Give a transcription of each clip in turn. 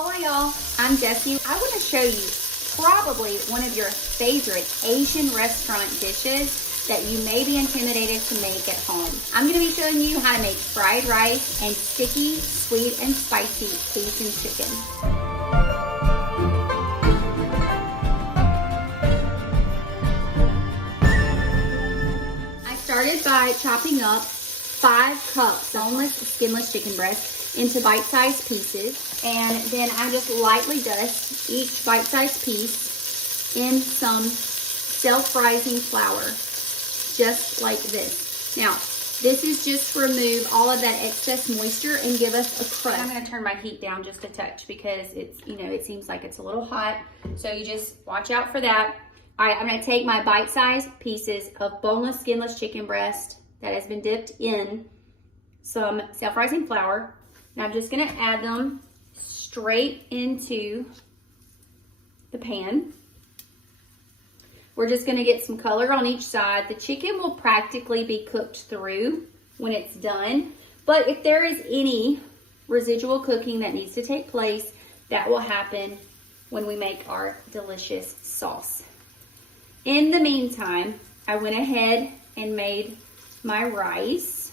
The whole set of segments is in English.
Hello y'all, I'm Jessie. I want to show you probably one of your favorite Asian restaurant dishes that you may be intimidated to make at home. I'm going to be showing you how to make fried rice and sticky, sweet, and spicy Cajun chicken. I started by chopping up 5 cups boneless, skinless chicken breast into bite-sized pieces, and then I just lightly dust each bite-sized piece in some self-rising flour, just like this. Now, this is just to remove all of that excess moisture and give us a crust. I'm going to turn my heat down just a touch because it's, it seems like it's a little hot, so you just watch out for that. All right, I'm going to take my bite-sized pieces of boneless, skinless chicken breast that has been dipped in some self-rising flour. And I'm just gonna add them straight into the pan. We're just gonna get some color on each side. The chicken will practically be cooked through when it's done, but if there is any residual cooking that needs to take place, that will happen when we make our delicious sauce. In the meantime, I went ahead and made my rice.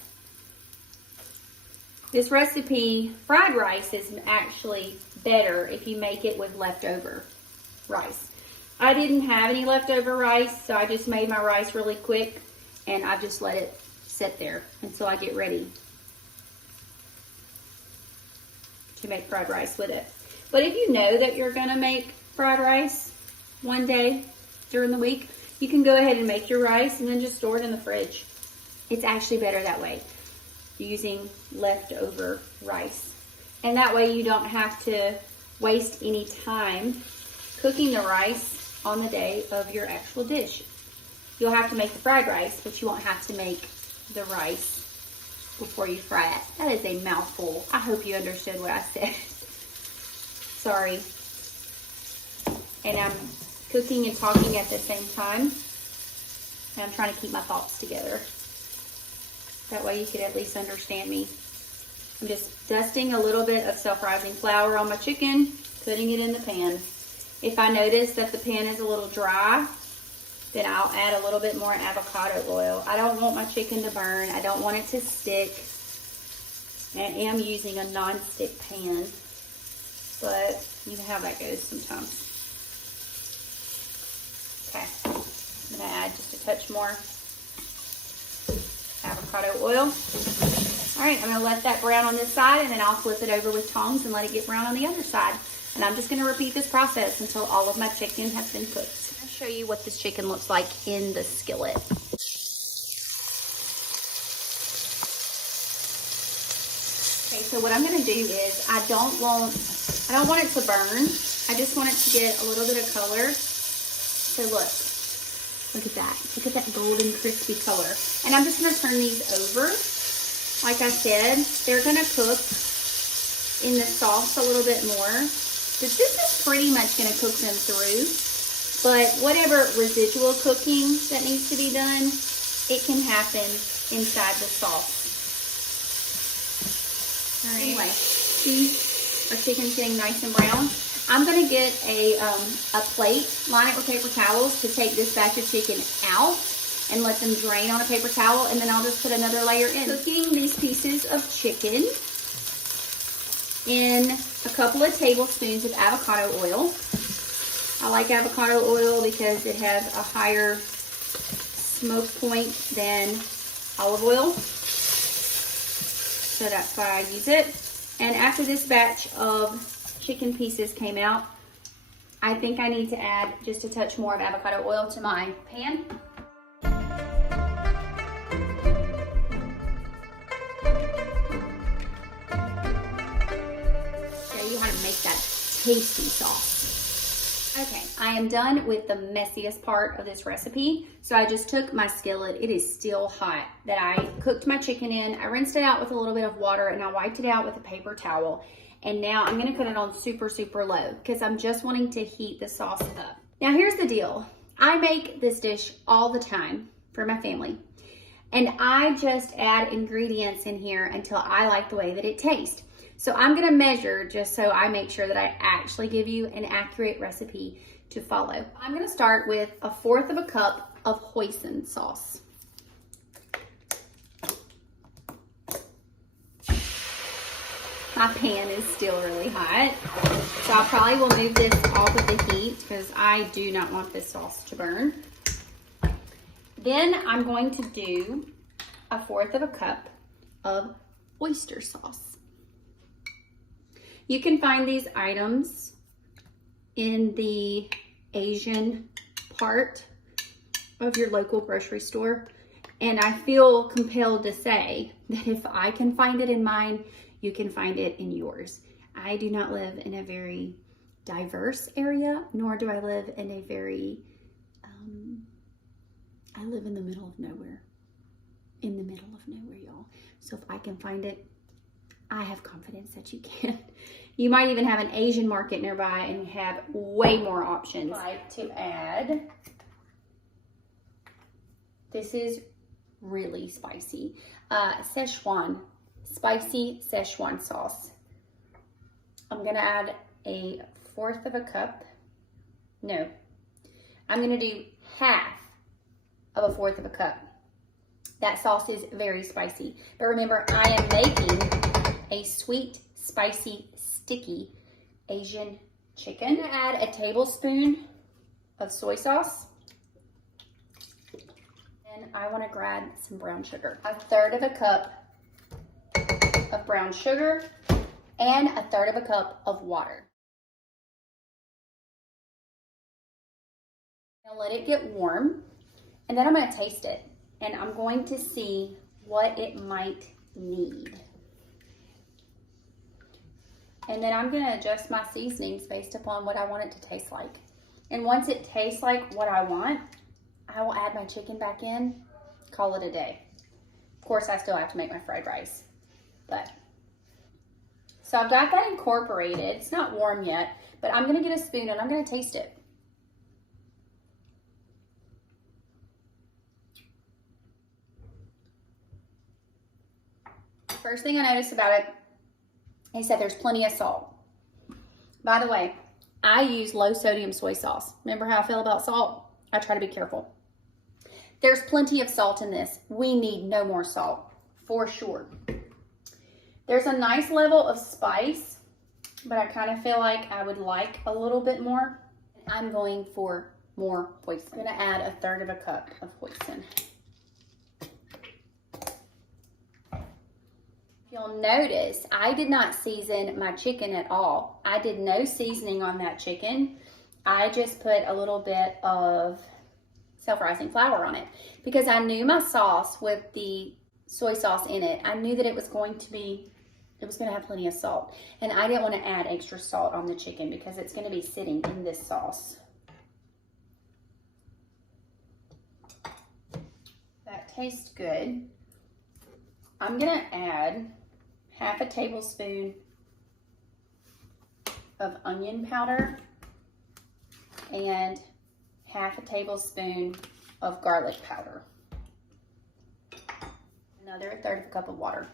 This recipe, fried rice, is actually better if you make it with leftover rice. I didn't have any leftover rice, so I just made my rice really quick and I just let it sit there until I get ready to make fried rice with it. But if you know that you're gonna make fried rice one day during the week, you can go ahead and make your rice and then just store it in the fridge. It's actually better that way, using leftover rice. And that way you don't have to waste any time cooking the rice on the day of your actual dish. You'll have to make the fried rice, but you won't have to make the rice before you fry it. That is a mouthful. I hope you understood what I said. Sorry. And I'm cooking and talking at the same time. And I'm trying to keep my thoughts together. That way you could at least understand me. I'm just dusting a little bit of self-rising flour on my chicken, putting it in the pan. If I notice that the pan is a little dry, then I'll add a little bit more avocado oil. I don't want my chicken to burn. I don't want it to stick. I am using a non-stick pan, but you know how that goes sometimes. Okay, I'm gonna add just a touch more avocado oil. All right, I'm gonna let that brown on this side and then I'll flip it over with tongs and let it get brown on the other side. And I'm just gonna repeat this process until all of my chicken has been cooked. I'll show you what this chicken looks like in the skillet. Okay, so what I'm gonna do is I don't want it to burn. I just want it to get a little bit of color. So look at that. Look at that golden crispy color. And I'm just gonna turn these over. Like I said, they're gonna cook in the sauce a little bit more. This is pretty much gonna cook them through. But whatever residual cooking that needs to be done, it can happen inside the sauce. All right. Anyway, see, our chicken's getting nice and brown. I'm gonna get a plate, line it with paper towels to take this batch of chicken out and let them drain on a paper towel, and then I'll just put another layer in. Cooking these pieces of chicken in a couple of tablespoons of avocado oil. I like avocado oil because it has a higher smoke point than olive oil, so that's why I use it. And after this batch of chicken pieces came out, I think I need to add just a touch more of avocado oil to my pan. Show you how to make that tasty sauce. Okay, I am done with the messiest part of this recipe. So I just took my skillet, it is still hot, that I cooked my chicken in. I rinsed it out with a little bit of water and I wiped it out with a paper towel. And now I'm gonna put it on super, super low because I'm just wanting to heat the sauce up. Now here's the deal. I make this dish all the time for my family. And I just add ingredients in here until I like the way that it tastes. So I'm gonna measure just so I make sure that I actually give you an accurate recipe to follow. I'm gonna start with 1/4 cup of hoisin sauce. My pan is still really hot, so I probably will move this off of the heat because I do not want this sauce to burn. Then I'm going to do 1/4 cup of oyster sauce. You can find these items in the Asian part of your local grocery store, and I feel compelled to say that if I can find it in mine, you can find it in yours. I do not live in a very diverse area, nor do I live in a very, I live in the middle of nowhere. In the middle of nowhere, y'all. So if I can find it, I have confidence that you can. You might even have an Asian market nearby and have way more options. I like to add, this is really spicy, Szechuan. Spicy Szechuan sauce. I'm gonna add 1/4 cup. No, I'm gonna do half of 1/4 cup. That sauce is very spicy. But remember, I am making a sweet, spicy, sticky Asian chicken. I'm gonna add a tablespoon of soy sauce. And I wanna grab some brown sugar. 1/3 cup of brown sugar and 1/3 cup of water. Now let it get warm, and then I'm going to taste it, and I'm going to see what it might need. And then I'm going to adjust my seasonings based upon what I want it to taste like. And once it tastes like what I want, I will add my chicken back in, call it a day. Of course, I still have to make my fried rice. But, so I've got that incorporated. It's not warm yet, but I'm gonna get a spoon and I'm gonna taste it. First thing I noticed about it is that there's plenty of salt. By the way, I use low sodium soy sauce. Remember how I feel about salt? I try to be careful. There's plenty of salt in this. We need no more salt, for sure. There's a nice level of spice, but I kind of feel like I would like a little bit more. I'm going for more hoisin. I'm gonna add 1/3 cup of hoisin. You'll notice I did not season my chicken at all. I did no seasoning on that chicken. I just put a little bit of self-rising flour on it because I knew my sauce with the soy sauce in it, I knew that it was going to have plenty of salt, and I didn't want to add extra salt on the chicken because it's going to be sitting in this sauce. That tastes good. I'm going to add 1/2 tablespoon of onion powder and 1/2 tablespoon of garlic powder. Another 1/3 cup of water.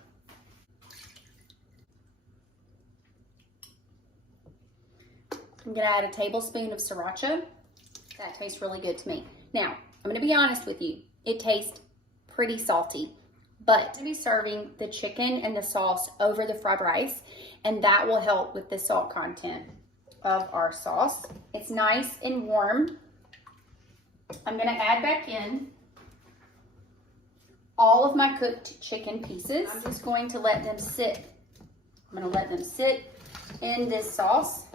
I'm gonna add a tablespoon of sriracha. That tastes really good to me. Now, I'm gonna be honest with you. It tastes pretty salty, but I'm gonna be serving the chicken and the sauce over the fried rice, and that will help with the salt content of our sauce. It's nice and warm. I'm gonna add back in all of my cooked chicken pieces. I'm just going to let them sit. I'm gonna let them sit in this sauce.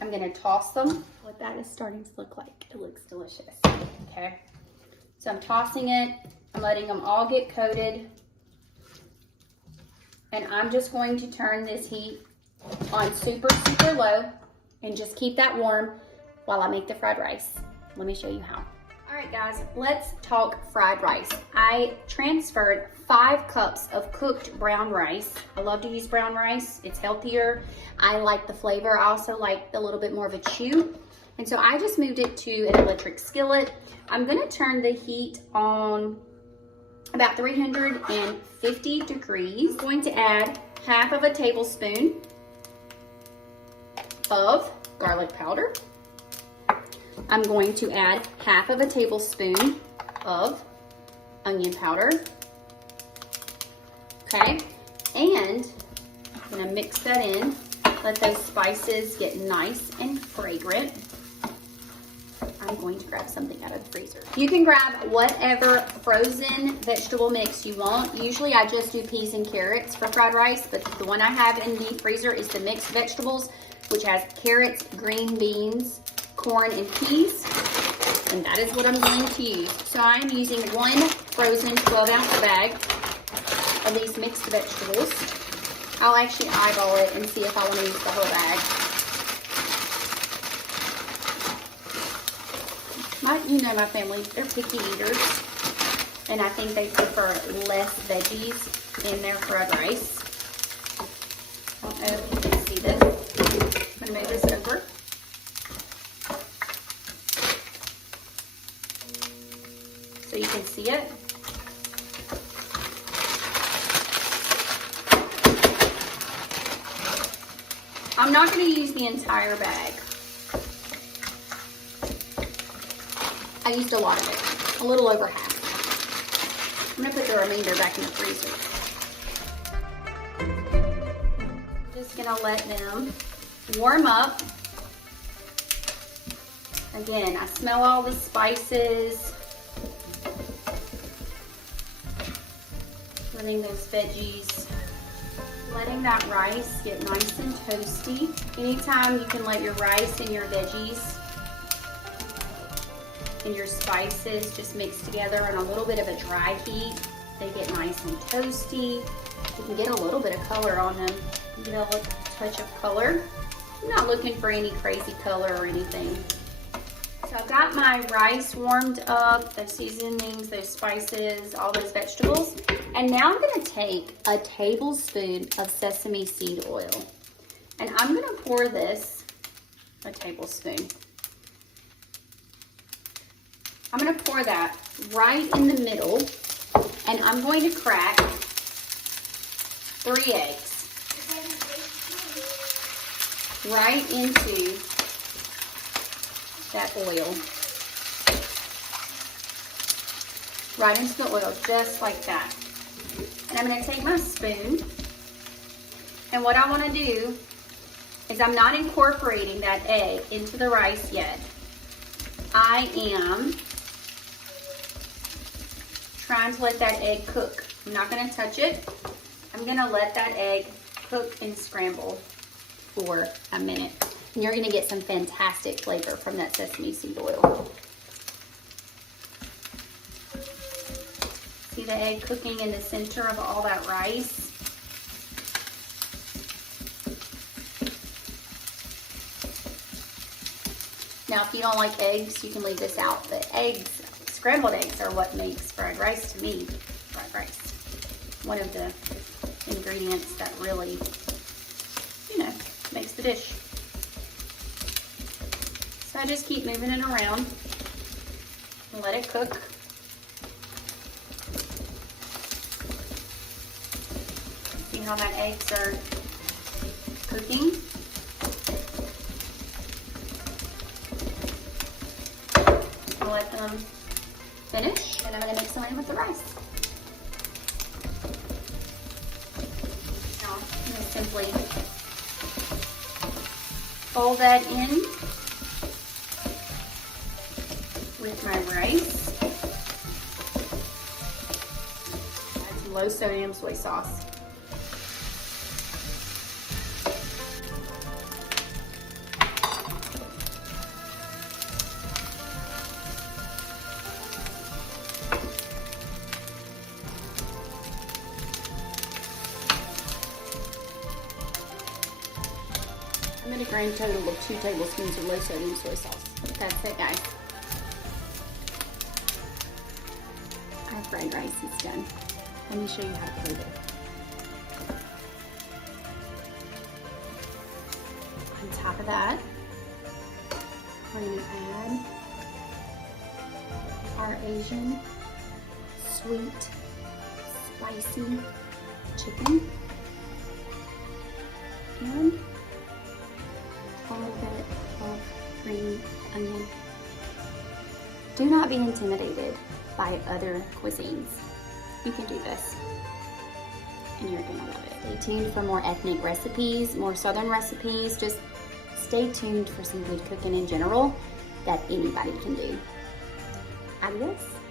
I'm gonna toss them. What that is starting to look like. It looks delicious, okay? So I'm tossing it. I'm letting them all get coated. And I'm just going to turn this heat on super, super low and just keep that warm while I make the fried rice. Let me show you how. All right, guys, let's talk fried rice. I transferred 5 cups of cooked brown rice. I love to use brown rice. It's healthier. I like the flavor. I also like a little bit more of a chew. And so I just moved it to an electric skillet. I'm gonna turn the heat on about 350 degrees. I'm going to add half of a tablespoon of garlic powder. I'm going to add half of a tablespoon of onion powder. Okay, and I'm gonna mix that in. Let those spices get nice and fragrant. I'm going to grab something out of the freezer. You can grab whatever frozen vegetable mix you want. Usually I just do peas and carrots for fried rice, but the one I have in the freezer is the mixed vegetables, which has carrots, green beans, corn, and peas. And that is what I'm going to use. So I'm using one frozen 12-ounce bag of these mixed vegetables. I'll actually eyeball it and see if I want to use the whole bag. You know my family, they're picky eaters. And I think they prefer less veggies in their fried rice. I don't know if you can see this. I'm going to move this over. So you can see it. I'm not going to use the entire bag. I used a lot of it, a little over half. I'm going to put the remainder back in the freezer. I'm just going to let them warm up. Again, I smell all the spices. Letting those veggies, letting that rice get nice and toasty. Anytime you can let your rice and your veggies and your spices just mix together on a little bit of a dry heat, they get nice and toasty. You can get a little bit of color on them. You get a little touch of color. I'm not looking for any crazy color or anything. So I've got my rice warmed up, those seasonings, those spices, all those vegetables. And now I'm gonna take a tablespoon of sesame seed oil. And I'm gonna pour this, a tablespoon. I'm gonna pour that right in the middle, and I'm going to crack 3 eggs right into that oil. Right into the oil, just like that. And I'm going to take my spoon, and what I want to do is I'm not incorporating that egg into the rice yet. I am trying to let that egg cook. I'm not going to touch it. I'm going to let that egg cook and scramble for a minute. And you're going to get some fantastic flavor from that sesame seed oil. See the egg cooking in the center of all that rice? Now, if you don't like eggs, you can leave this out. But eggs, scrambled eggs, are what makes fried rice to me. Fried rice. One of the ingredients that really, makes the dish. So I just keep moving it around and let it cook. See how my eggs are cooking? I'll let them finish, and I'm going to mix them in with the rice. Now, I'm going to simply fold that in with my rice. Add some low sodium soy sauce. I'm at a grand total of 2 tablespoons of low sodium soy sauce. That's it, guys. Our fried rice is done. Let me show you how to plate it. On top of that, we're going to add our Asian sweet spicy chicken and a little bit of green onion. Do not be intimidated by other cuisines. You can do this and you're gonna love it. Stay tuned for more ethnic recipes, more southern recipes. Just stay tuned for some good cooking in general that anybody can do. Adios.